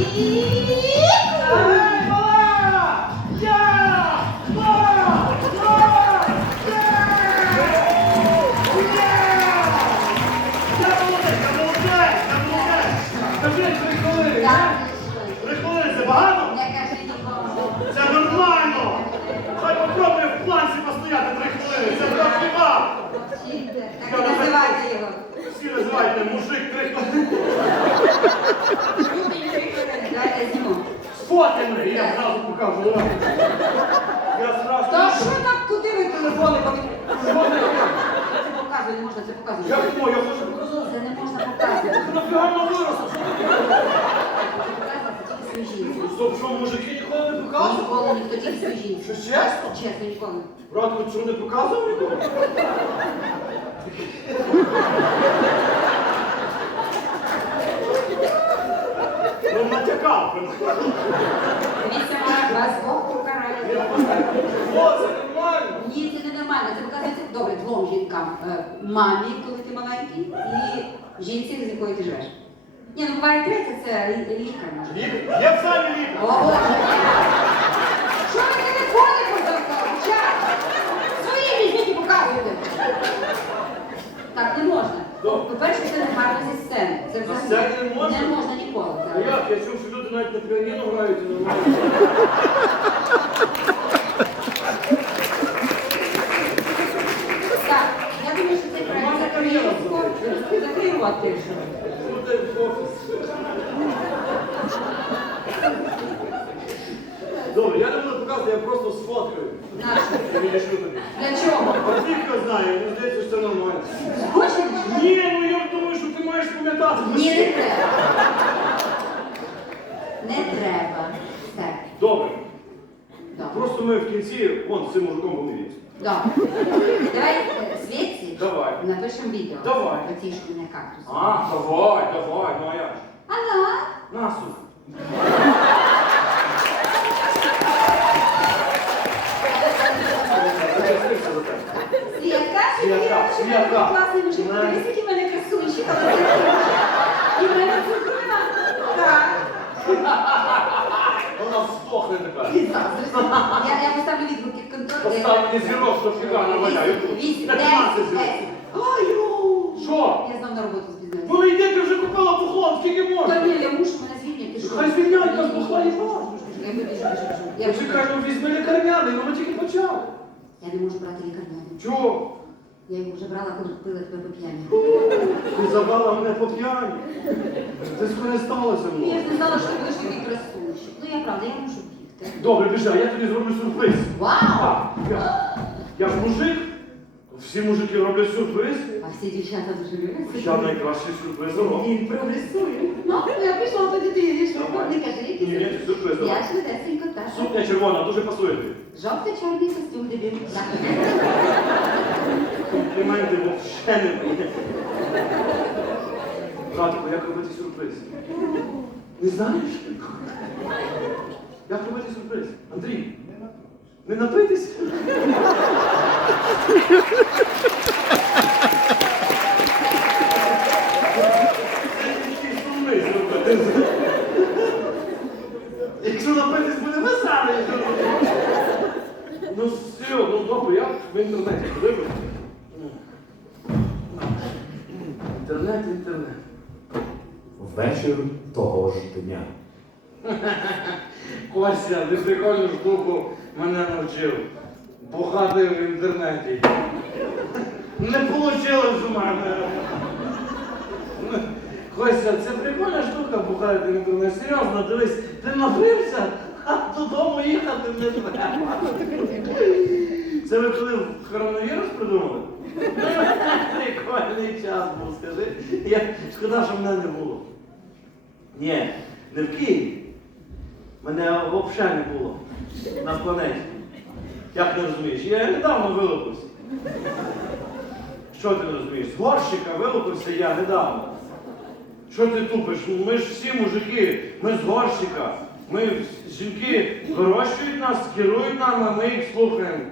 see. Я зразу. Та що так, куди ви телефони повідомляєте? Це показує, не можна це показувати. Як моє, я хочу показати. Це не можна показувати. Ти нафіга на виросла, що ти Показувати тільки свої. Стоп, що, мужики ніколи не показували? Ніколи ніхто тільки жінці. Що, чесно? Чесно, ніколи. Брат, ви що не показував ніколи? Ну, натякав. Дивіться, мама, вас Бог покарає. О, це нормально. Ні, це не нормально. Це показується добре двом жінкам. Е, Мамі, коли ти маленький, і жінці, з якою ти живеш. Ні, ну буває третя, це лікар може. Лікар? Я в залі лікар. О, Боже! Що ви телефони почали? Свої візьміть і показуйте. Так не можна. Добре. По-перше, це не гарно зі сцени. Це На взагалі сцені не можна? Не можна ніколи. А так. як? Я чув, що люди навіть на піаніно грають і нормально. Так, я думаю, що цей проект Нормальна закриє. кар'єра буде. Закрий рот ти. Буде в офіс. Добре, я не буду показувати, я просто сфоткаю. Нащо? Я відійшлю тобі. Для чого? А ти хто знає, мені здається, що це нормально. Хочеш? Ні, ну я думаю, що ти маєш пам'ятати. Ні, не треба. Не треба. Все. Добре. Добре. Просто ми в кінці, вон, з цим мужиком помирімося. Добре. Давай е, Давай. напишемо відео. Давай. Про ці шкільні кактуси. А, давай, давай, ну а як? же? Ага. На, сука. Зачастився за тебе. Ти Святка. класний мужик. Не. Дивись, який в мене красунчик, але це І в мене цукрина. Так. Вона здохне така. Я, я поставлю відгуки в контроль. Постав мені зірок, що фіга наваляю тут. Вісім, На 15 десять, Ай. Що? Я знов на роботу збізнаюся. Ну йди, ти вже купила пухло, скільки Та можна? ні, я мушу мене звільнити. що? Хай звільняють нас, бухла і вас. Я вибіжу, біжу, біжу. Я вже- чекаю, ну візьми лікарняний, ну ми тільки почали. Я не можу брати лікарняний. Чого? Я його вже брала, коли купила тебе по п'яні. Ти забрала мене по п'яні. Ти скористалася Я ж не знала, що ти будеш такий красунчик. Ну я правда, я мушу бігти. Добре, біжай, я тобі зроблю сюрприз. Вау! Так, я, я ж мужик, всі мужики роблять сюрприз. А всі дівчата дуже люблять. Я найкращий сюрприз роблю. Він прогресує. Ну, я пішла тоді ти їдеш. Не кажи, які Ні, ні, сюрприз. Я швидесенько так. Сукня червона, дуже пасує тобі. Жовто-чорний костюм дебют. Компліменти взагалі не буде. Братику, як робити сюрприз? Не знаєш? Як робити сюрприз? Андрій, не напитись? Якщо напитись буде веселий. Ну все, ну добре, я в інтернеті подивлюсь. Інтернет, інтернет. Вечір того ж дня. Костя, ти прикольну штуку мене навчив. Бухати в інтернеті. Не вийшло у мене. Костя, це прикольна штука бухати в інтернеті. Серйозно, дивись, ти напився, а додому їхати не треба. Це ви коли коронавірус придумали? Прикольний час був, скажи. Я шкода, що мене не було. Ні, не в Києві. Мене взагалі не було на планеті. Як не розумієш? Я недавно вилупився. Що ти не розумієш? З горщика вилупився я недавно. Що ти тупиш? Ми ж всі мужики, ми з горщика. Ми жінки вирощують нас, керують нами, а ми їх слухаємо.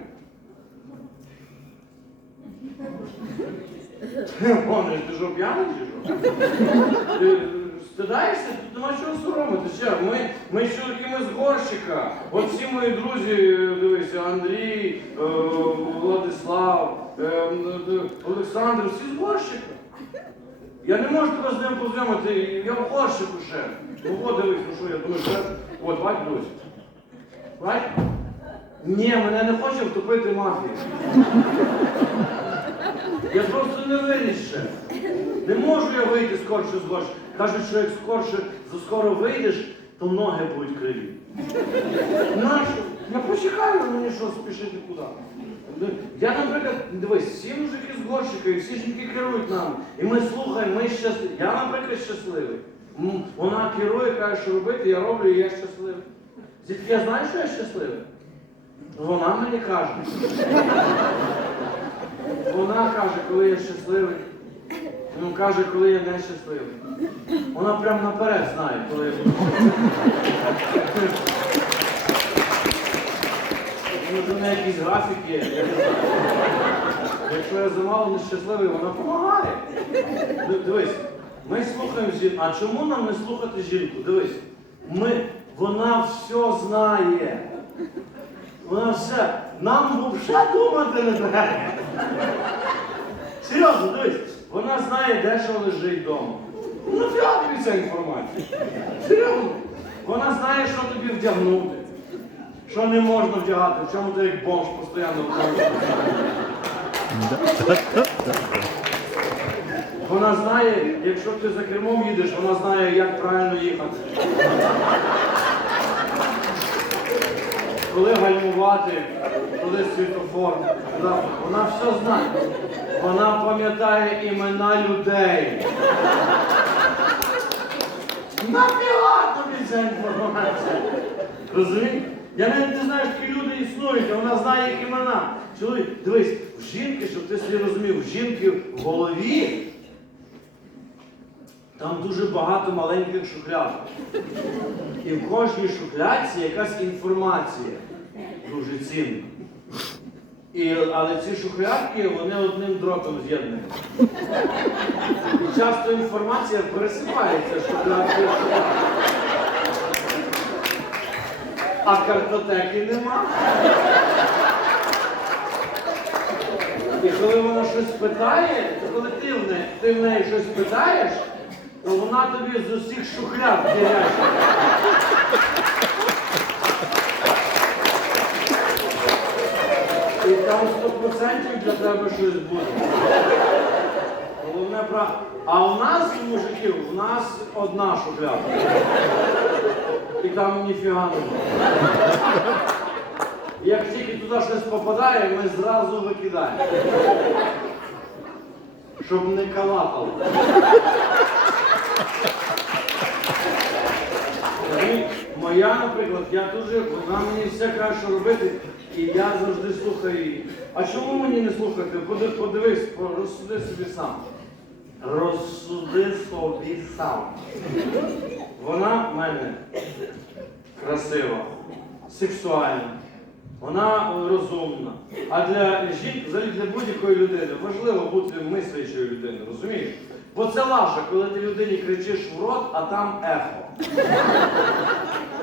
Вони ж ти що п'яний чи що? Ти Стидаєшся, тут нема чого соромитися. Ми, ми з чоловіками з горщика. От всі мої друзі, е, дивися, Андрій, е, Владислав, е, е, Олександр, всі з горщика. Я не можу тебе з ним познайомити, я в горщику ще. Ну от дивись, ну що я думаю, що... От, бать, друзі. Бать? Ні, мене не хоче втопити мафія. Я просто не виріс ще. Не можу я вийти скорше з горщика. Кажуть, що як скорше заскоро вийдеш, то ноги будуть криві. Нащо? Я почекаю, мені що спішити куди. Я, наприклад, дивись, всі мужики з горщика, і всі жінки керують нами. І ми слухаємо, ми щасливі. Я, наприклад, щасливий. Вона керує, каже, що робити, я роблю, і я щасливий. Звідки я знаю, що я щасливий? Вона мені каже. Вона каже, коли я щасливий. Ну, каже, коли я не щасливий. Вона прямо наперед знає, коли я буду. Ну, до неї якісь графіки. я не знаю. Якщо я замало нещасливий, вона допомагає. Дивись, ми слухаємо жінку. А чому нам не слухати жінку? Дивись, ми, вона все знає. Вона все. Нам взагалі думати не треба. Серйозно, дивись, вона знає, де що лежить вдома. Ну, тобі ця інформація? Серйозно. Вона знає, що тобі вдягнути, що не можна вдягати, в чому ти як бомж постійно вдягнути. Вона знає, якщо ти за кермом їдеш, вона знає, як правильно їхати. Коли гальмувати, коли світофор. Вона, все знає. Вона пам'ятає імена людей. Нафіга тобі ця інформація? Розумієш? Я навіть не знаю, що такі люди існують, а вона знає їх імена. Чоловік, дивись, в жінки, щоб ти собі розумів, в жінки в голові там дуже багато маленьких шухлядок. І в кожній шухлядці якась інформація дуже цінна. І, але ці шухлядки, вони одним дротом з'єднані. І часто інформація пересипається шухлядки. А картотеки нема. І коли вона щось питає, то коли ти в неї, ти в неї щось питаєш, то вона тобі з усіх шухляд діряє. Там 100% для тебе щось буде. Головне правда. А у нас, мужиків, у нас одна шухляда. І там ніфіга немає. Як тільки туди щось попадає, ми зразу викидаємо. Щоб не калатало. Моя, наприклад, я дуже, вона мені все що робити, і я завжди слухаю її. А чому мені не слухати? Подивись, розсуди собі сам. Розсуди собі сам. Вона в мене красива, сексуальна, вона розумна. А для жінки, взагалі для будь-якої людини важливо бути мислячою людиною, розумієш? Бо це лажа, коли ти людині кричиш в рот, а там ехо.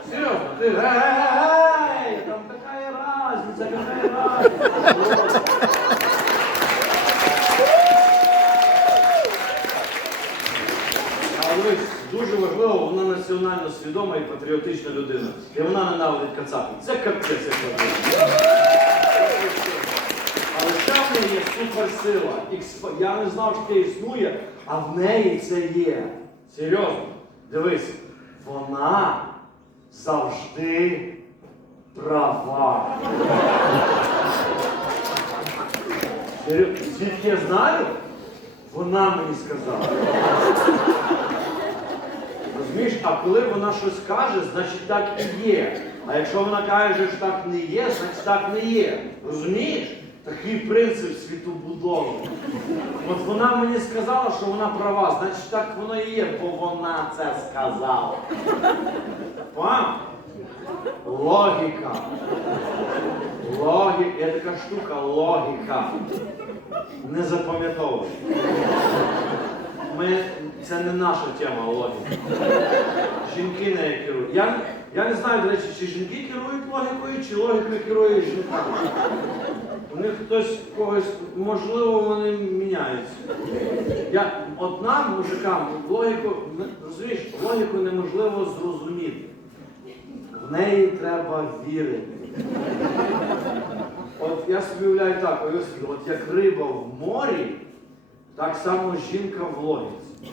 Серйозно, ти гей, там така разниця, така разниця. Але дуже важливо, вона національно свідома і патріотична людина. І вона ненавидить кацапів. Це капець, як важливо. Але ще в неї є суперсила. Я не знав, що це існує, а в неї це є. Серйозно. Дивись, вона завжди права. Звідки я знаю? Вона мені сказала. Розумієш, а коли вона щось каже, значить так і є. А якщо вона каже, що так не є, значить так не є. Розумієш? Такий принцип світобудови. От вона мені сказала, що вона права, значить так воно і є, бо вона це сказала. Пам? Логіка. Логіка. Є така штука логіка. Не запам'ятовуй. це не наша тема логіки. Жінки не керують. Я, я не знаю, до речі, чи жінки керують логікою, чи логікою керує жінками. У них хтось когось, можливо, вони міняються. Я, от нам, мужикам, логіку, розумієш, логіку неможливо зрозуміти. В неї треба вірити. От я собі уявляю так, ось, от як риба в морі, так само жінка в логіці.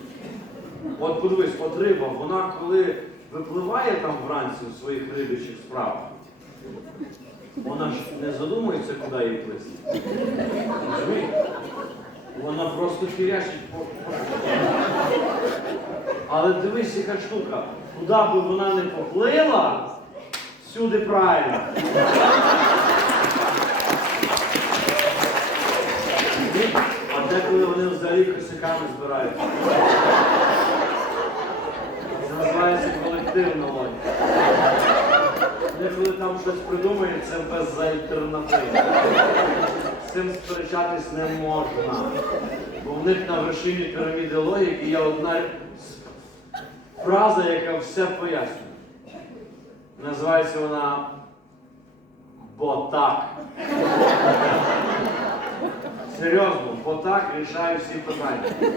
От подивись, от риба, вона коли випливає там вранці у своїх рибячих справах, вона ж не задумується, куди їй плисти. Вона просто по- Але дивись, яка штука, куди би вона не поплила, всюди правильно. А деколи вони взагалі косяками збирають. Це називається колективна логіка. Деколи там щось придумають, це безальтернативно. З цим сперечатись не можна. Бо в них на вершині піраміди логіки є одна фраза, яка все пояснює. Називається вона бо так. Серйозно, бо так рішає всі питання.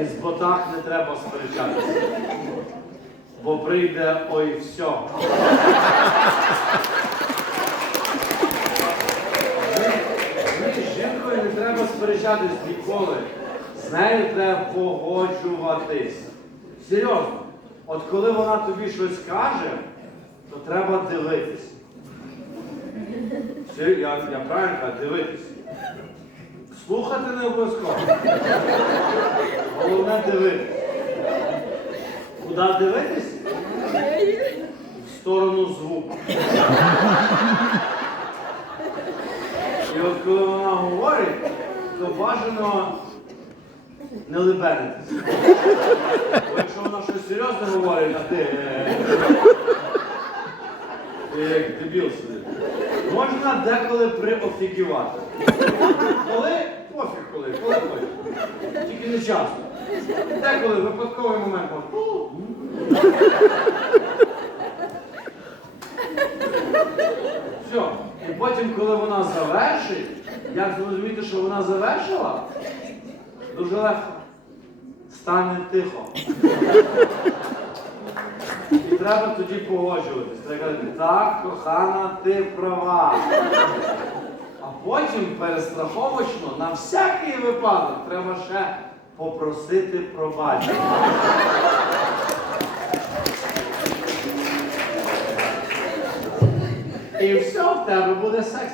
І з бо так не треба сперечатися. Бо прийде ой все. З жінкою не треба сперечатись ніколи. З нею треба погоджуватись. Серйозно. От коли вона тобі щось каже, то треба дивитись. Все, Я, я правильно кажу, дивитись. Слухати не обов'язково. Головне дивитись. Куди дивитись? В сторону звуку. І от коли вона говорить, то бажано не либенитись. Бо якщо вона щось серйозне говорить, а е, ти як дебіл сидиш, можна деколи приофігівати. Коли? Пофіг коли, коли хочеш. Тільки не часто. Деколи випадковий момент. Все. І потім, коли вона завершить, як зрозуміти, що вона завершила? Дуже легко. Стане тихо. І треба тоді погоджуватись. Треба казати, так, кохана, ти права. А потім перестраховочно на всякий випадок треба ще попросити пробачення. І все, в тебе буде секс.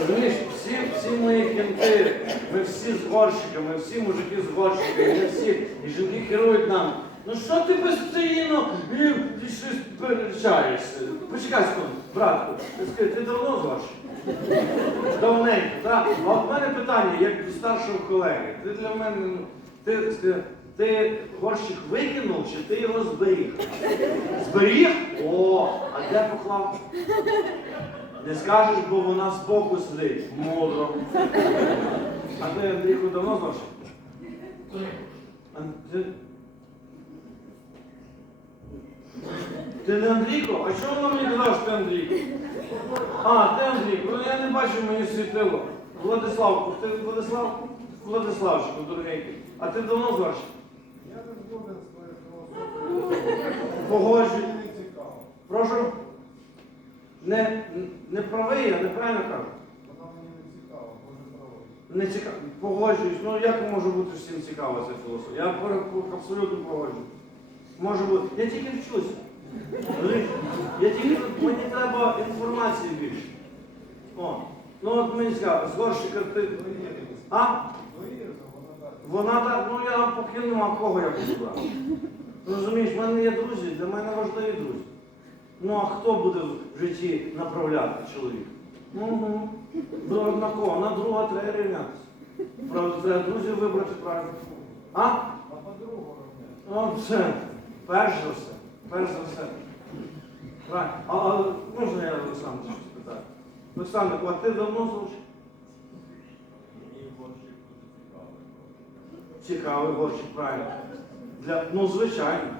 Розумієш, всі, всі мої кінти, ми всі з горщиками, всі мужики з горщиками, ми всі, і жінки керують нам. Ну що ти постійно і, і щось перечаєшся? Почекай секунду, братку, ти скажи, ти давно з горщиком? Давненько, так? А от в мене питання, як до старшого колеги. Ти для мене, ну, ти, скажи, ти горщик викинув чи ти його зберіг? Зберіг? О, а де поклав? Не скажеш, бо вона збоку сидить. Мудро. А ти Андрійку давно знаєш? Ти... Ти не Андрійко? А чого вона мені казала, що ти Андрійко? А, ти Андрійко. Ну я не бачу, мені світило. Владислав, ти Владислав? Владиславчику, дорогенький. А ти давно знаєш? Я не згоден з твоєю філософією. Погоджуй. Прошу. Не, не правий, я неправильно кажу. Вона мені не цікава, може правий. Не цікаво. Погоджуюсь. Ну як може бути всім цікава ця філософія? Я абсолютно погоджуюсь. Може бути. Я тільки вчуся. Я тільки мені треба інформації більше. О. Ну от мені цікаво, з горщика. А? Вона так. Ну я поки нема кого я буду. Розумієш, в мене є друзі, для мене важливі друзі. Ну а хто буде в житті направляти чоловіка? Угу. Друга однакова, на друга треба рівнятися. Правда, друзів вибрати правильно. А? А по-другому робити. Перш за все. Перш за все. А, а можна я Олександр щось питаю? Олександр, а ти давно служиш? Цікавий горщик, правильно. Для, Ну, звичайно.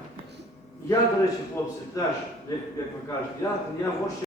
Я, до речі, хлопці, теж, як як ви кажете, я, я горщик.